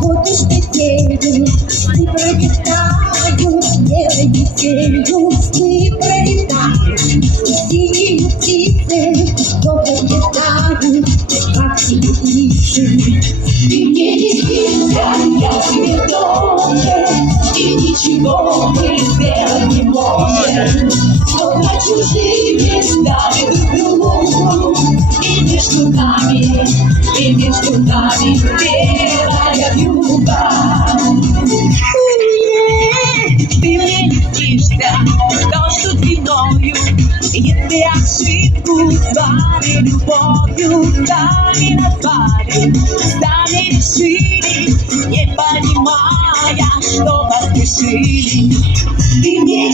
Вот уж теперь ты пролетаю, белой метелью мы пролетаем, синие птицы долго летают, как птицы. Ты мне не снится, я тебе тоже, и ничего мы сделать не можем. Словно чужими стали друг другу, и между нами белая вьюга. Ты мне не снишься, дождь длиною, если ошибку звали любовью, сами назвали, сами решили, не понимая, что поспешили. Ты мне